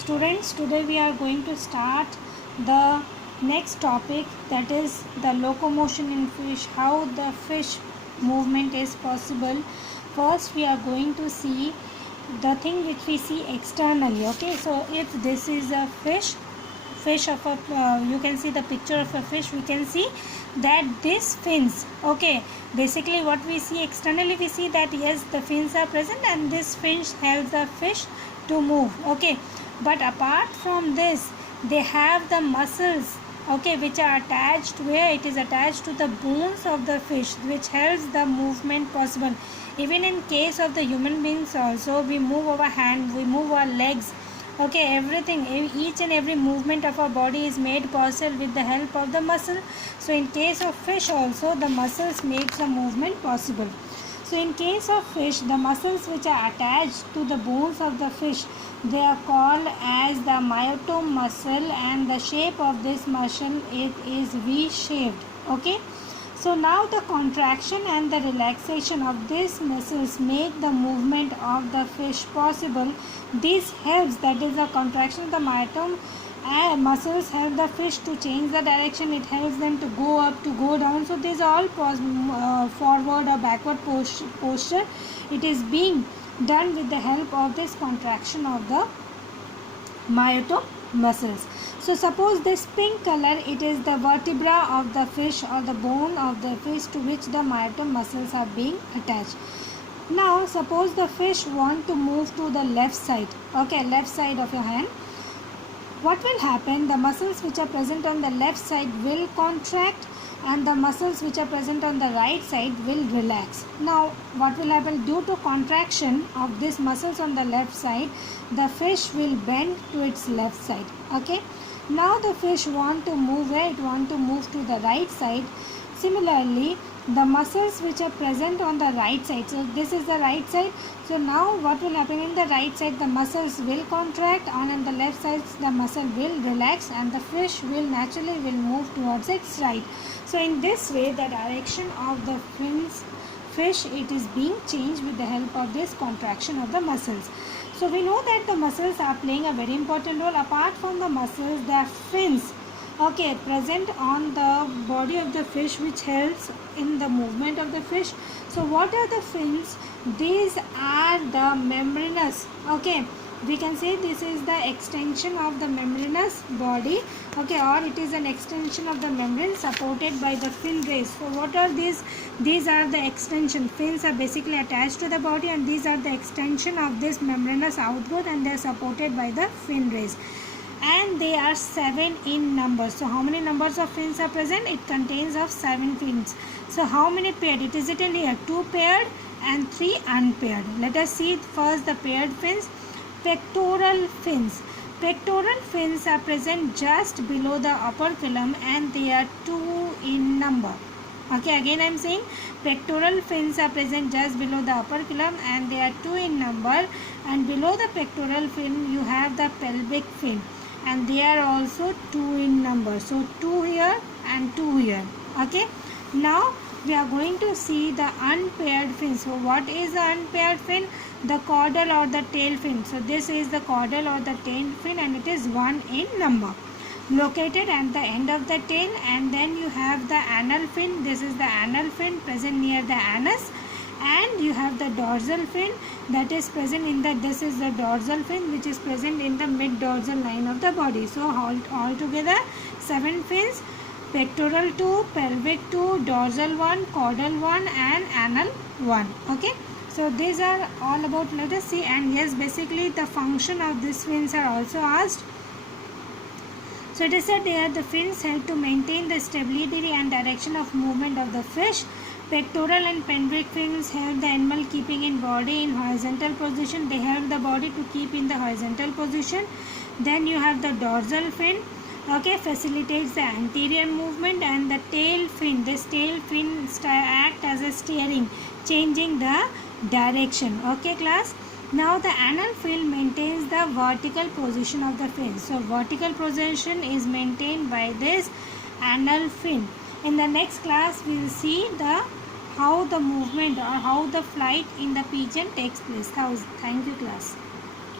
Students, today we are going to start the next topic, that is the locomotion in fish, how the fish movement is possible. First we are going to see the thing which we see externally. Okay, so if this is a fish of a you can see the picture of a fish, we can see that this fins, okay, basically what we see externally, we see that yes, the fins are present and this fins helps the fish to move. Okay, but apart from this, they have the muscles, okay, which are attached, where it is attached to the bones of the fish, which helps the movement possible. Even in case of the human beings also, we move our hand, we move our legs, okay, everything, each and every movement of our body is made possible with the help of the muscle. So in case of fish also, the muscles makes the movement possible. So in case of fish, the muscles which are attached to the bones of the fish, they are called as the myotome muscle, and the shape of this muscle, it is V-shaped. Okay, so now the contraction and the relaxation of these muscles make the movement of the fish possible. This helps, that is the contraction of the myotome muscles help the fish to change the direction. It helps them to go up, to go down. So these are all forward or backward posture. It is being done with the help of this contraction of the myotome muscles. So suppose this pink color, it is the vertebra of the fish or the bone of the fish to which the myotome muscles are being attached. Now suppose the fish want to move to the left side, okay, left side of your hand. What will happen? The muscles which are present on the left side will contract and the muscles which are present on the right side will relax. Now what will happen? Due to contraction of these muscles on the left side, the fish will bend to its left side. Okay, now the fish want to move where? It want to move to the right side. Similarly, the muscles which are present on the right side, so this is the right side, so now what will happen? In the right side, the muscles will contract, and on the left side the muscle will relax, and the fish will naturally move towards its right. So in this way, the direction of the fish, it is being changed with the help of this contraction of the muscles. So we know that the muscles are playing a very important role. Apart from the muscles, there are fins, okay, present on the body of the fish, which helps in the movement of the fish. So what are the fins? These are the membranous, okay, we can say this is the extension of the membranous body, okay, or it is an extension of the membrane supported by the fin rays. So what are these? These are the extension. Fins are basically attached to the body, and these are the extension of this membranous outgrowth, and they are supported by the fin rays. And they are 7 in number. So how many numbers of fins are present? It contains of 7 fins. So how many paired? It is written here, 2 paired and 3 unpaired. Let us see first the paired fins. Pectoral fins. Pectoral fins are present just below the operculum, and they are 2 in number. Okay, again I am saying pectoral fins are present just below the operculum, and they are 2 in number. And below the pectoral fin you have the pelvic fin, and they are also 2 in number. So 2 here and 2 here. Okay, now we are going to see the unpaired fin. So what is the unpaired fin? The caudal or the tail fin. So this is the caudal or the tail fin, and it is 1 in number, located at the end of the tail. And then you have the anal fin. This is the anal fin present near the anus. And you have the dorsal fin that is present in the, this is the dorsal fin which is present in the mid dorsal line of the body. So all together 7 fins: pectoral 2, pelvic 2, dorsal 1, caudal 1, and anal 1. Okay, so these are all about, let us see. And yes, basically the function of these fins are also asked. So it is said here, the fins help to maintain the stability and direction of movement of the fish. Pectoral and pelvic fins help the animal keeping in body in horizontal position. They help the body to keep in the horizontal position. Then you have the dorsal fin, okay, facilitates the anterior movement. And the tail fin, this tail fin act as a steering, changing the direction. Okay class, now the anal fin maintains the vertical position of the fin. So vertical position is maintained by this anal fin. In the next class we will see how the movement or how the flight in the pigeon takes place. Thank you class.